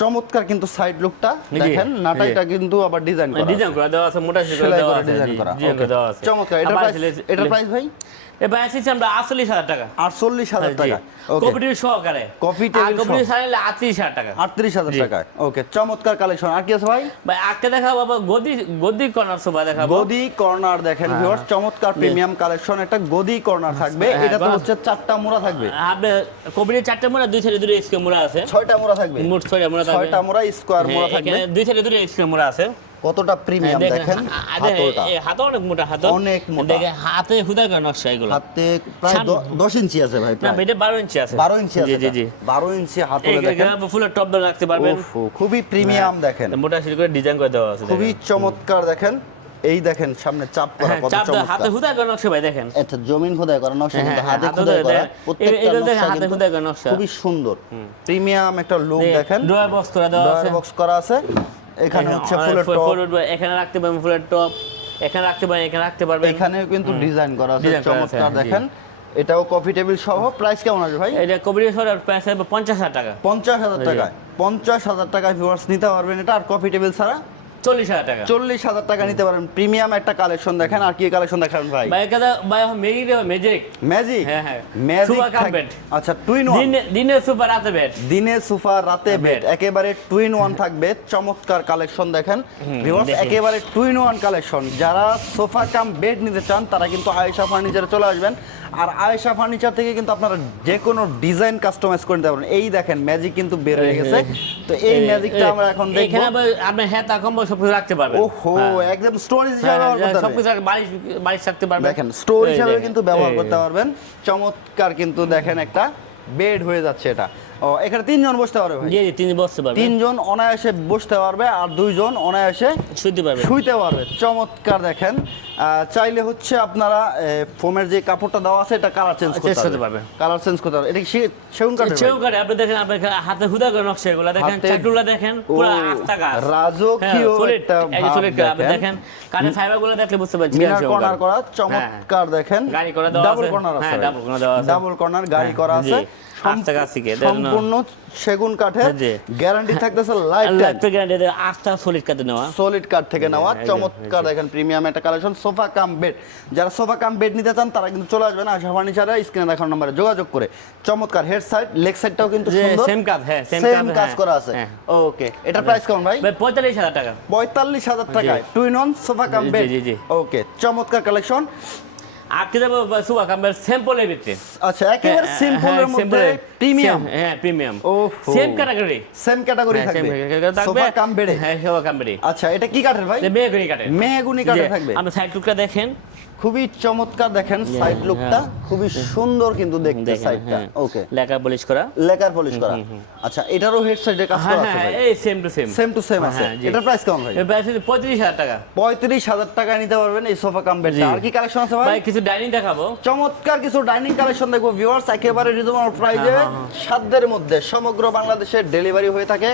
চমৎকার কিন্তু সাইড লুকটা দেখেন নাটাইটা কিন্তু আবার ডিজাইন করা ডিজাইন করে দেওয়া আছে মোটা সেলাই দেওয়া আছে। ডিজাইন করা ডিজাইন করে দেওয়া আছে। চমৎকার এটা প্রাইস এটা প্রাইস ভাই? এবার আসছি আমরা আটচল্লিশ হাজার টাকা। আটচল্লিশ হাজার হ্যাঁ, জি। টাকা ওকে কপিটি সহকারে। Table কপিটি সহ। সারাইলে আটত্রিশ হাজার টাকা। আটত্রিশ হাজার ওকে চমৎকার কালেকশন আর কি আছে ভাই? ভাই আজকে দেখাবো আবার গদি গদি কর্নার সোফা দেখাবো। গদি কর্নার দেখেন ভিউয়ার্স চমৎকার প্রিমিয়াম কালেকশন একটা গদি কর্নার থাকবে। হ্যাঁ, এটা তো হচ্ছে চারটা মোড়া থাকবে। আপনি কপিটির চারটা মোড়া দুই সাইডে দুটো স্কে মোড়া আছে। ছয়টা মোড়া থাকবে। মোট ছয়টা মোড়া থাকবে। ছয়টা মোড়া স্কোয়ার মোড়া থাকবে। দুই সাইডে দুটো স্কে মোড়া আছে। কতটা প্রিমিয়াম দেখেন আ- আ- দেখেন, হাতলটা এ- হাতও অনেক মোটা হাত। অনেক মোটা। দেখেন হাতে হুদা করে নকশা এগুলো। হাতে প্রায় সামনে- দ- দশ ইঞ্চি আছে ভাই না এটা বারো ইঞ্চি আছে। বারো ইঞ্চি আছে জি জি জি। বারো ইঞ্চি দেখেন। ফুলের টপ রাখতে পারবেন। খুবই প্রিমিয়াম দেখেন। মোটা করে ডিজাইন করে দেওয়া আছে খুবই চমৎকার দেখেন। এই দেখেন সামনে চাপ করা হ্যাঁ, কত দেওয়া, হাতে চমৎকার। হুদা করে নকশা ভাই দেখেন। এটা জমিন খোদাই করা নকশা কিন্তু হ্যাঁ, হাতে খোদাই খোদাই করা প্রত্যেকটা নকশা হাতে খোদাই করা নকশা। খুবই সুন্দর। প্রিমিয়াম একটা লুক দেখেন। ড্রয়ার বক্স করে দেওয়া আছে। ডয়ার বক্স করা আছে। এখানে হচ্ছে ফুলের টপ এখানে রাখতে পারবেন ফুলের টপ এখানে রাখতে পারেন এখানে রাখতে পারবেন। এখানেও কিন্তু ডিজাইন করা আছে আছে, চমৎকার দেখেন। এটাও কফি টেবিল সহ প্রাইস কেমন আসবে ভাই? এটা কবির সরের প্রাইস হবে পঞ্চাশ হাজার টাকা। পঞ্চাশ হাজার পঞ্চাশ হাজার টাকায় ভিউয়ার্স নিতে পারবেন এটা আর কফি টেবিল ছাড়া চল্লিশ হাজার টাকা। চল্লিশ হাজার টাকা নিতে পারবেন প্রিমিয়াম একটা কালেকশন দেখেন আর কি কালেকশন দেখাবেন ভাই? ম্যাজিক হ্যাঁ, হ্যাঁ। ম্যাজিক আচ্ছা টুইন ওয়ান দিনে সুপার রাতে বেড দিনে সোফা রাতে বেড একেবারে টুইন ওয়ান থাকবে। চমৎকার কালেকশন দেখেন। ভিউয়ার্স একেবারে টুইন ওয়ান কালেকশন যারা সোফা কাম বেড নিতে চান তারা কিন্তু আয়েশা ফার্নিচারে চলে আসবেন। আর আয়েশা ফার্নিচার থেকে কিন্তু আপনারা যে কোনো ডিজাইন কাস্টমাইজ করে নিতে পারবেন। এই দেখেন ম্যাজিক কিন্তু বের হয়ে গেছে। তো এই ম্যাজিকটা আমরা এখন দেখব। এখানে হ্যাঁ আপনার হেতা কম্বল সব কিছু রাখতে পারবেন। ওহো হ্যাঁ। একদম স্টোরেজ হ্যাঁ, হিসাবে ব্যবহার কিছু করতে পারবেন। রাখ- বালিশ বালিশ রাখতে পারবেন। দেখেন স্টোর হিসাবে কিন্তু ব্যবহার করতে পারবেন। চমৎকার কিন্তু দেখেন একটা বেড হয়ে যাচ্ছে এটা। ও এখানে তিনজন বসতে পারবে ভাই? জি জি তিনি বসতে পারবেন তিনজন অনায়াসে বসতে পারবে আর দুইজন অনায়াসে শুতে পারবেন শুইতে পারবে। চমৎকার দেখেন। চাইলে হচ্ছে আপনারা ফোমের যে কাপড়টা দেওয়া আছে এটা কালার চেঞ্জ করতে পারবে পারবে। কালার চেঞ্জ করতে পারবে এটা কি সেগুন কাঠের সেও ভাই? আপনি দেখেন আপনি হাতে হুদা করে নকশা এগুলো দেখেন চাটুলা দেখেন পুরো আস্তা গাছ। রাজকীয় হ্যাঁ, একটা আপনি দেখেন। দেখেন কাঠের ফাইবারগুলো দেখলে বুঝতে পারছেন মিনার কর্নার করা চমৎকার দেখেন। হ্যাঁ। গাড়ি করা দেওয়া ডাবল আছে। কর্নার আছে হ্যাঁ, double দেওয়া আছে। ডাবল কর্নার গাড়ি হ্যাঁ, করা আছে। সম্পূর্ণ সেগুন কাঠের গ্যারান্টি থাকতেছে লাইফ লাগবে গ্যারান্টি আস্থা সলিড কাঠে নেওয়া। সলিড কাঠ থেকে নেওয়া চমৎকার। দেখেন প্রিমিয়াম একটা কালেকশন সোফা কাম বেড যারা সোফা কাম বেড নিতে চান তারা কিন্তু চলে আসবেন আশা ফার্নিচারে স্ক্রিনে দেখার নম্বরে যোগাযোগ করে। চমৎকার হেড সাইড লেগ সাইডটাও কিন্তু সুন্দর। সেম কাজ হ্যাঁ সেম কাজ হ্যাঁ, করা আছে। হ্যাঁ। ওকে এটা প্রাইস কেমন ভাই? ভাই পঁয়তাল্লিশ হাজার টাকা। পঁয়তাল্লিশ হাজার টাকায়। Twin on sofa cum bed জি, জি। ওকে চমৎকার কালেকশন যাব সুবা কাম্বার স্যাম্পলের ভিতরে আচ্ছা একেবারে হ্যাঁ, সিম্পলের মধ্যে প্রিমিয়াম হ্যাঁ প্রিমিয়াম ও সেম ক্যাটাগরি সেম ক্যাটাগরি হ্যাঁ, থাকবে। থাকবে সোফা কাম বেডে হ্যাঁ সোফা কাম্বারি আচ্ছা এটা কি কাঠের ভাই? মেহগুনি কাটে মেহগুনি কাঠের থাকবে। আপনি সাইড টুকটা দেখেন। খুবই চমৎকার দেখেন সাইড লুকটা খুবই সুন্দর কিন্তু দেখতে সাইডটা হ্যাঁ। ওকে লেখা পলিশ করা। লেকার পলিশ করা। আচ্ছা এটারও হেড সাইডে কাজ হ্যাঁ করা আছে হ্যাঁ এই same to same same to same আছে। হ্যাঁ, এটার প্রাইস কেমন ভাই? এর প্রাইস হচ্ছে পঁয়ত্রিশ হাজার টাকা। পঁয়ত্রিশ হাজার টাকা নিতে পারবেন এই সোফা কাম বেডটা আর কি কালেকশন আছে ভাই? ভাই কিছু ডাইনিং দেখাবো। চমৎকার কিছু ডাইনিং কালেকশন দেখব ভিউয়ার্স একেবারে রিজনেবল প্রাইসে হ্যাঁ, সাধ্যের মধ্যে সমগ্র বাংলাদেশে ডেলিভারি হয়ে থাকে।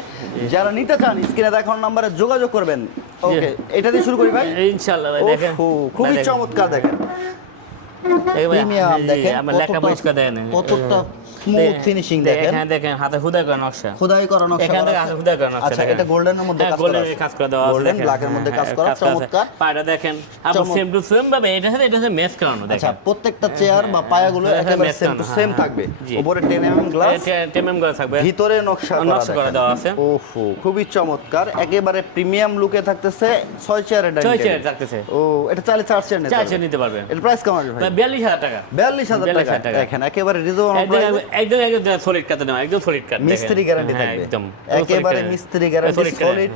যারা নিতে চান স্ক্রিনে দেখার নম্বরে যোগাযোগ করবেন। ওকে এটা দিয়ে শুরু করি ভাই। ইনশাআল্লাহ ভাই দেখেন। খুবই। চমৎকার দেখেন। দেখেন আমার লেখা পরিষ্কার দেখেন কতটা স্মুথ ফিনিশিং দেখেন, দেখেন এখানে দেখেন হাতে করা নকশা। করা নকশা এখান আছে। হাতে করা নকশা আচ্ছা এটা গোল্ডেনের মধ্যে কাজ করা এর কাজ করা দেওয়া আছে গোল্ডেন ব্ল্যাকের মধ্যে কাজ করা আছে। চমৎকার। দেখেন আবার সেম টু সেম ভাবে এটা সাথে এটা সাথে মেস করানো আচ্ছা প্রত্যেকটা চেয়ার বা পায়াগুলো একেবারে সেম টু সেম থাকবে। উপরে 10 mm গ্লাস টেমএম করা থাকবে। ভিতরে নকশা নকশা করা দেওয়া আছে। ওহো খুবই চমৎকার। একেবারে প্রিমিয়াম লুকে থাকতেছে ছয় চেয়ারের ছয় ডাইনিং চেয়ার থাকতেছে। ও এটা চাইলে চার চেয়ার নিতে চার পারবে। চেয়ার নিতে পারবে এর প্রাইস কেমন আসবে ভাই। ভাই বিয়াল্লিশ হাজার টাকা। বিয়াল্লিশ হাজার 42,000 টাকা। টাকা। দেখেন একেবারে রিজনেবল একদম একদম সলিড কাটে একদম সলিড কাট মিস্ত্রি গ্যারান্টি থাকবে। একদম একেবারে মিস্ত্রি গ্যারান্টি সলিড।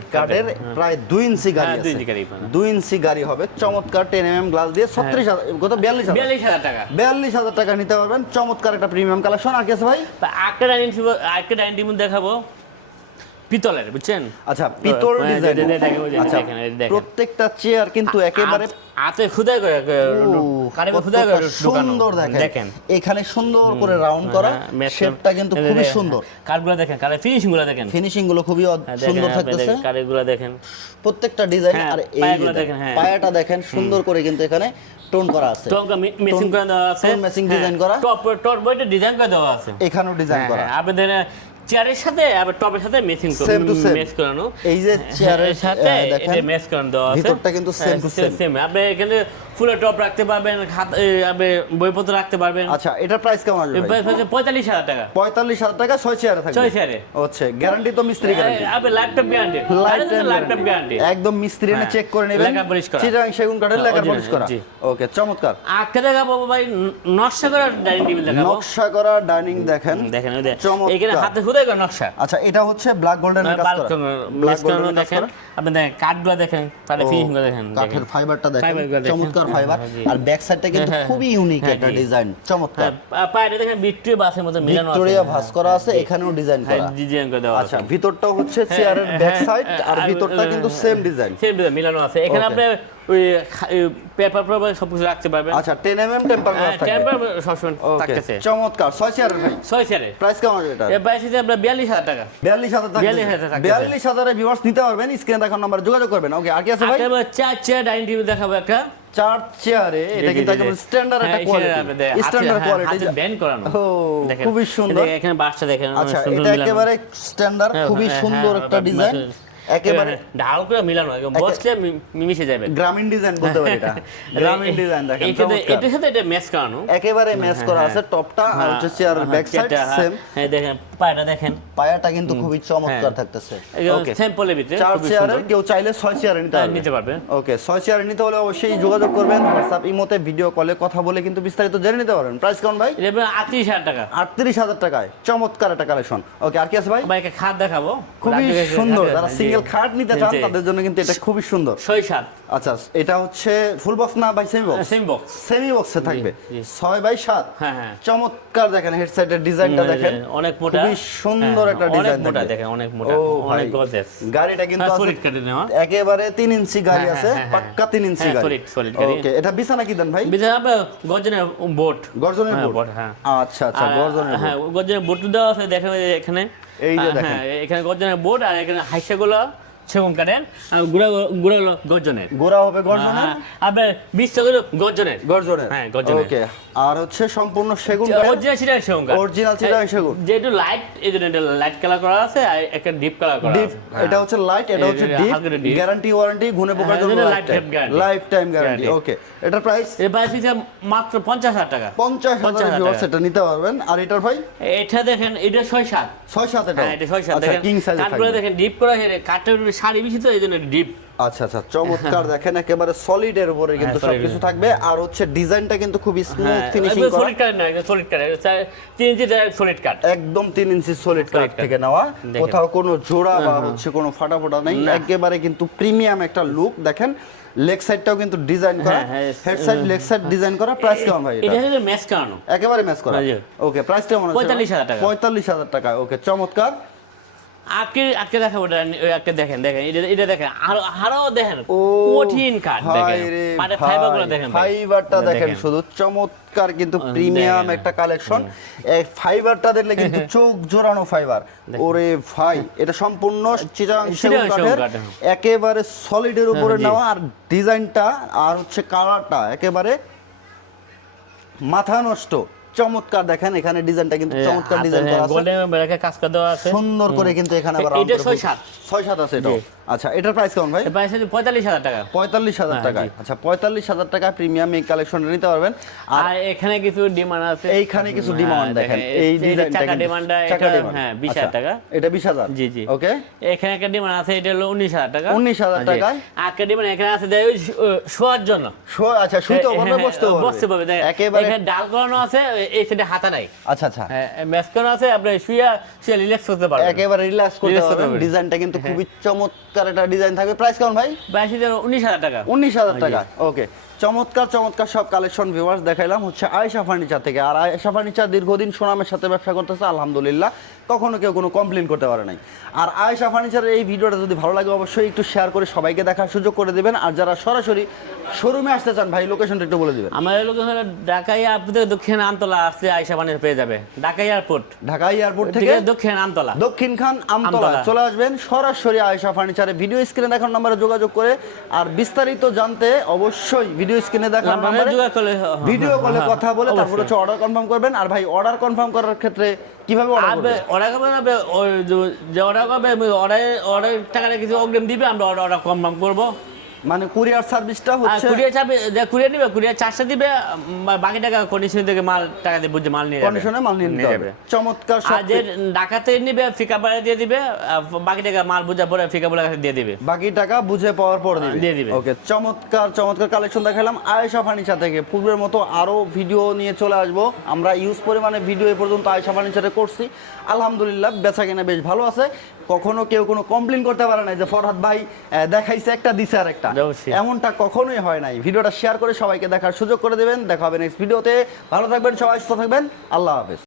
প্রায় 2 ইঞ্চি গাড়ি হ্যাঁ, আছে। ইঞ্চি গাড়ি পাবেন। ইঞ্চি গাড়ি হবে। চমৎকার টেন এম গ্লাস দিয়ে ছত্রিশ হাজার কত বিয়াল্লিশ হাজার। বিয়াল্লিশ হাজার টাকা। বিয়াল্লিশ হাজার টাকা নিতে পারবেন। চমৎকার একটা প্রিমিয়াম কালেকশন আর কি আছে ভাই আরেকটা ডাইনিং আরেকটা ডাইনিং টেবিল দেখাবো। পিতলের বুঝছেন? আচ্ছা পিতল হ্যাঁ, ডিজাইন দেখেন, দেখেন, ওই যে আচ্ছা। প্রত্যেকটা চেয়ার কিন্তু একেবারে হাতে খুদাই করে খুদাই করে সুন্দর দেখেন। এখানে সুন্দর করে রাউন্ড করা হ্যাঁ, শেপটা কিন্তু এই খুবই সুন্দর। কাঠগুলো দেখেন কাঠের ফিনিশিংগুলো দেখেন। ফিনিশিংগুলো খুবই হ্যাঁ, সুন্দর থাকতেছে। কাঠগুলো দেখেন। প্রত্যেকটা ডিজাইন হ্যাঁ, আর এই দেখেন, হ্যাঁ। পায়াটা দেখেন সুন্দর করে কিন্তু এখানে টোন করা আছে। তো মেশিং করে দেওয়া আছে। tone matching design করা। টপ টপ বইটা ডিজাইন করে দেওয়া আছে। এখানেও ডিজাইন হ্যাঁ, করা। হ্যাঁ, আপনাদের চেয়ারের সাথে আবার টপের সাথে মেসিং Same to same। মেস করানো। এই যে চেয়ারের এর সাথে এটা মেস করানো দেওয়া আছে। ভিতরটা কিন্তু সেম টু সেম আপনি এখানে ফুলের টপ রাখতে পারবেন বইপত্র রাখতে পারবেন। আচ্ছা এটার প্রাইস কেমন আসবে পঁয়তাল্লিশ হাজার টাকা। পঁয়তাল্লিশ হাজার টাকা ছয় চেয়ারে থাকবে। ছয় চেয়ারে। হচ্ছে গ্যারান্টি তো মিস্ত্রি গ্যারান্টি আপনি ল্যাপটপ গ্যারান্টি ল্যাপটপ গ্যারান্টি একদম মিস্ত্রি এনে হ্যাঁ। চেক করে নেবেন। লেখা পলিশ করা। চিটাং সেগুন কাঠের হ্যাঁ, লেখা পলিশ করা ওকে চমৎকার। আজকে দেখাবো ভাই নকশা করা ডাইনিং টেবিল দেখাবো। নকশা করা ডাইনিং দেখেন। দেখেন চমৎকার। এখানে হাতে খুদাই করা নকশা। আচ্ছা এটা হচ্ছে ব্ল্যাক গোল্ডেনের কাজ করা। ব্ল্যাক গোল্ডেনের কাজ দেখেন। আপনি দেখেন কাঠগুলো দেখেন তাহলে ফিনিশিং দেখেন কাঠের ফাইবারটা দেখেন। Fiber হয় চমৎকার ফাইবার হ্যাঁ, আর ব্যাক সাইডটা কিন্তু হ্যাঁ, খুবই ইউনিক হ্যাঁ, একটা ডিজাইন চমৎকার। পায়রে দেখেন ভিক্টোরিয়া বাসের মতো মিলানো আছে। ভিক্টোরিয়া ভাস করা আছে হ্যাঁ, এখানেও ডিজাইন হ্যাঁ, করা। ডিজাইন করে দেওয়া আচ্ছা আছে। ভিতরটাও হচ্ছে চেয়ারের হ্যাঁ, ব্যাক হ্যাঁ, সাইড আর হ্যাঁ, ভিতরটা হ্যাঁ, কিন্তু হ্যাঁ, সেম ডিজাইন সেম ডিজাইন মিলানো আছে। এখানে. আপনি ওই পেপার পেপার সব কিছু রাখতে পারবেন। আচ্ছা 10 এমএম টেম্পার গ্লাস থাকবে। টেম্পার সবসময় থাকতেছে। চমৎকার। ছয় চেয়ারের ভাই? ছয় চেয়ারে প্রাইস কেমন এটা এর প্রাইস হচ্ছে আপনার বিয়াল্লিশ হাজার টাকা। বিয়াল্লিশ হাজার টাকা 42,000 থাকতেছে। বিয়াল্লিশ হাজারে ভিউয়ার্স নিতে পারবেন স্ক্রিনে দেখার নাম্বার যোগাযোগ করবেন। ওকে আর কি আছে ভাই? চার চেয়ার ডাইনিং টেবিল দেখাবো একটা। চার চেয়ারে এটা কিন্তু একদম স্ট্যান্ডার্ড একটা কোয়ালিটি স্ট্যান্ডার্ড কোয়ালিটি ব্যান্ড করানো। খুবই সুন্দর। এখানে বাসটা দেখেন আচ্ছা সুন্দর এটা একেবারে স্ট্যান্ডার্ড খুবই হ্যাঁ, সুন্দর হ্যাঁ, একটা ডিজাইন একেবারে ঢাল করে মিলানো একদম বসলে মিশে যাবে। গ্রামীণ ডিজাইন বলতে পারি এটা। গ্রামীণ ডিজাইন দেখেন এটার সাথে এটা ম্যাচ করানো। একেবারে ম্যাচ করা আছে টপটা আর হচ্ছে আর ব্যাক সাইড সেম হ্যাঁ দেখেন পায়টা দেখেন। পায়াটা কিন্তু খুবই চমৎকার হ্যাঁ। থাকতেছে। ওকে স্যাম্পলের ভিতরে চার চেয়ারের কেউ চাইলে ছয় চেয়ারে নিতে হ্যাঁ, পারবে। নিতে পারবে। ওকে ছয় চেয়ারে নিতে হলে অবশ্যই যোগাযোগ করবেন। হোয়াটসঅ্যাপ ইমোতে ভিডিও কলে কথা বলে কিন্তু বিস্তারিত জেনে নিতে পারবেন। প্রাইস কেমন ভাই? এটা আটত্রিশ হাজার টাকা। আটত্রিশ হাজার টাকায়। চমৎকার একটা কালেকশন ওকে আর কি আছে ভাই? বাইকে খাট দেখাবো। খুবই সুন্দর। যারা সিঙ্গেল খাট নিতে চান তাদের জন্য কিন্তু এটা খুবই সুন্দর। ছয় সাত। আচ্ছা এটা হচ্ছে ফুল বক্স না ভাই semi box same box semi বক্সে থাকবে। জি। ছয় বাই সাত। হ্যাঁ হ্যাঁ। চমৎকার দেখেন হেডসেটের ডিজাইনটা দেখেন। অনেক মোটা। খুবই সুন্দর হ্যাঁ, একটা ডিজাইন মোটা দেখেন। অনেক মোটা অনেক গর্জিয়াস গাড়িটা কিন্তু সলিড কাটে নেওয়া। একেবারে তিন ইঞ্চি গাড়ি হ্যাঁ, আছে হ্যাঁ, হ্যাঁ, পাক্কা তিন ইঞ্চি হ্যাঁ, গাড়ি। সলিড সলিড গাড়ি। ওকে এটা বিছানা কি দেন ভাই? বিছানা গর্জনের বোট। গর্জনের বোট। হ্যাঁ। আচ্ছা আচ্ছা গর্জনের হ্যাঁ গর্জনের বোট দেওয়া আছে দেখেন এখানে। এই যে হ্যাঁ, দেখেন। হ্যাঁ, এখানে গর্জনের বোট আর এখানে হাইসাগুলো সেগুন আর গুড়া গুড়া হলো গর্জনের। গোড়া হবে গর্জনের? হ্যাঁ, আপনার বীজটা হলো গর্জনের। গর্জনের? হ্যাঁ, গর্জনের। ওকে। আর হচ্ছে সম্পূর্ণ সেগুন অরিজিনাল চিটাং সেগুন কাঠ Original চিটাগাং সেগুন। যেহেতু লাইট এই জন্য লাইট কালার করা আছে আর একটা ডিপ কালার করা ডিপ হ্যাঁ। এটা হচ্ছে লাইট এটা হচ্ছে ডিপ গ্যারান্টি ওয়ারেন্টি গুনে পোকার হ্যাঁ, জন্য লাইফ টাইম গ্যারান্টি ওকে এটার প্রাইস এর প্রাইস হচ্ছে মাত্র পঞ্চাশ হাজার টাকা। পঞ্চাশ হাজার 50,000 ভিউয়ার্স টাকা। এটা নিতে পারবেন। আর এটার ভাই? এটা দেখেন এটা ছয় সাত। ছয় সাত এটা হ্যাঁ এটা ছয় সাত। আচ্ছা দেখেন কিং সাইজ দেখেন ডিপ করা হয়ে কাঠের শাড়ি বেশি তো এই জন্য ডিপ আচ্ছা আচ্ছা চমৎকার। দেখেন একেবারে সলিড এর উপরে কিন্তু হ্যাঁ, সবকিছু থাকবে। আর হচ্ছে ডিজাইনটা কিন্তু খুবই স্মুথ হ্যাঁ ফিনিশিং করা। সলিড কাঠ না সলিড তিন ইঞ্চি সলিড কাঠ একদম ইঞ্চি সলিড কাঠ। থেকে নেওয়া। কোথাও কোনো জোড়া বা হচ্ছে কোনো নেই। একেবারে কিন্তু প্রিমিয়াম একটা লুক দেখেন লেগ সাইডটাও কিন্তু ডিজাইন করা। হ্যাঁ, হ্যাঁ, head side leg side design করা। প্রাইস কেমন ভাই এটা এটা? ম্যাচ কাটানো একেবারে ম্যাচ করা। হ্যাঁ, ওকে প্রাইস কেমন আছে 45,000 টাকা। পঁয়তাল্লিশ হাজার টাকা। ওকে চমৎকার। আজকে আজকে দেখাবো একটা দেখেন দেখেন এটা দেখেন আরও আরও দেখেন কঠিন কাঠ দেখেন। মানে ফাইবারগুলো দেখেন ফাইবারটা দেখেন শুধু চমৎকার কিন্তু প্রিমিয়াম একটা কালেকশন এই ফাইবারটা দেখলে কিন্তু চোখ জোড়ানো ফাইবার ওরে ভাই এটা সম্পূর্ণ চিরাং সেগুন কাঠের। একেবারে সলিডের উপরে হ্যাঁ, নেওয়া আর ডিজাইনটা আর হচ্ছে কালারটা একেবারে মাথা নষ্ট। চমৎকার দেখেন এখানে ডিজাইনটা কিন্তু চমৎকার ডিজাইন করা আছে। গোল্ডেন রেখে কাজ করে দেওয়া আছে। সুন্দর করে কিন্তু এখানে আবার এটা round করে ছয় ফুল- সাত। ছয় সাত আছে এটাও। জি। আচ্ছা এটার প্রাইস কেমন ভাই? প্রাইস হচ্ছে পঁয়তাল্লিশ হাজার টাকা। পঁয়তাল্লিশ হাজার হ্যাঁ, টাকায় জি। আচ্ছা পঁয়তাল্লিশ হাজার টাকা প্রিমিয়াম এই কালেকশনটা নিতে পারবেন। আর এখানে কিছু ডিমান্ড আছে। এইখানে কিছু হ্যাঁ, ডিমান্ড দেখেন এই চাকা ডিমান্ডটা এটা হ্যাঁ বিশ আচ্ছা, হাজার টাকা। এটা বিশ হাজার? জি, জি। ওকে এখানে একটা ডিমান্ড আছে এটা হলো উনিশ হাজার টাকা। 19,000 জি। টাকায়? আর একটা ডিমান্ড এখানে আছে যে ওই শোয়ার জন্য। শো- আচ্ছা শুতে হ্যাঁ, হ্যাঁ, বসতে পারবে বসতে পারবে একেবারে এখানে ডাল করানো আছে এই সাইডে হাতা নাই। আচ্ছা আচ্ছা। হ্যাঁ ম্যাচ করানো আছে আপনি শুয়ে শুয়ে রিল্যাক্স করতে পারবেন। একেবারে রিল্যাক্স করতে পারবেন। ডিজাইনটা কিন্তু খুবই চমৎকার একটা ডিজাইন থাকবে। প্রাইস কেমন ভাই? বাইশ হাজার উনিশ হাজার টাকা। উনিশ হাজার টাকা ওকে চমৎকার চমৎকার সব কালেকশন ভিউয়ার্স দেখাইলাম। হচ্ছে আয়েশা ফার্নিচার থেকে। আর আয়েশা ফার্নিচার দীর্ঘদিন সুনামের সাথে ব্যবসা করতেছে আলহামদুলিল্লাহ। কখনো কেউ কোনো কমপ্লেন করতে পারে নাই। আর আয়েশা ফার্নিচারের এই ভিডিওটা যদি ভালো লাগে অবশ্যই একটু শেয়ার করে সবাইকে দেখার সুযোগ করে দেবেন। আর যারা সরাসরি শোরুমে আসতে চান ভাই লোকেশনটা একটু বলে দিবেন। আমাদের লোক হলো ঢাকা এয়ারপোর্ট দক্ষিণ আমতলা আসলে আইসা বানিয়ে পেয়ে যাবে। ঢাকা এয়ারপোর্ট ঢাকা এয়ারপোর্ট থেকে দক্ষিণ আমতলা। দক্ষিণ খান আমতলা। চলে আসবেন সরাসরি আয়েশা ফার্নিচারে ভিডিও স্ক্রিনে দেখার নম্বরে যোগাযোগ করে। আর বিস্তারিত জানতে অবশ্যই ভিডিও স্ক্রিনে দেখার নম্বরে যোগাযোগ হ্যাঁ, ভিডিও কলে হ্যাঁ, কথা বলে তারপর হচ্ছে অর্ডার কনফার্ম করবেন। আর ভাই অর্ডার কনফার্ম করার ক্ষেত্রে কীভাবে অর্ডার আবে করবেন অর্ডার করবে না যে- অর্ডার করবে অর্ডার অর্ডার টাকাটা কিছু অগ্রিম দিবে আমরা অর্ডার অর্ডার কনফার্ম করব। মানে কুরিয়ার সার্ভিসটা হচ্ছে কুরিয়ার চাপে যে কুরিয়ার নিবে কুরিয়ার চার্জটা দিবে বাকি টাকা কন্ডিশন থেকে মাল টাকা দিয়ে বুঝে মাল নিয়ে যাবে কন্ডিশনে মাল নিয়ে নিতে হবে। চমৎকার সব আর যে ঢাকাতে নিবে ফিকা বাড়ি দিয়ে দিবে বাকি টাকা মাল বুঝা পরে ফিকা বলে কাছে দিয়ে দিবে। বাকি টাকা বুঝে পাওয়ার পর দিবে। দিয়ে দিবে। ওকে চমৎকার চমৎকার কালেকশন দেখালাম। আয়েশা ফার্নিচার থেকে পূর্বের মতো আরও ভিডিও নিয়ে চলে আসব। আমরা ইউজ পরিমাণে ভিডিও এ পর্যন্ত আয়েশা ফার্নিচারে করছি। আলহামদুলিল্লাহ বেচা কেনা বেশ ভালো আছে। কখনো কেউ কোনো কমপ্লেন করতে পারে না যে ফরহাদ ভাই দেখাইছে একটা দিছে আর একটা। এমনটা কখনোই হয় নাই। ভিডিওটা শেয়ার করে সবাইকে দেখার সুযোগ করে দেবেন। দেখা হবে নেক্সট ভিডিওতে ভালো থাকবেন সবাই সুস্থ থাকবেন। আল্লাহ হাফেজ।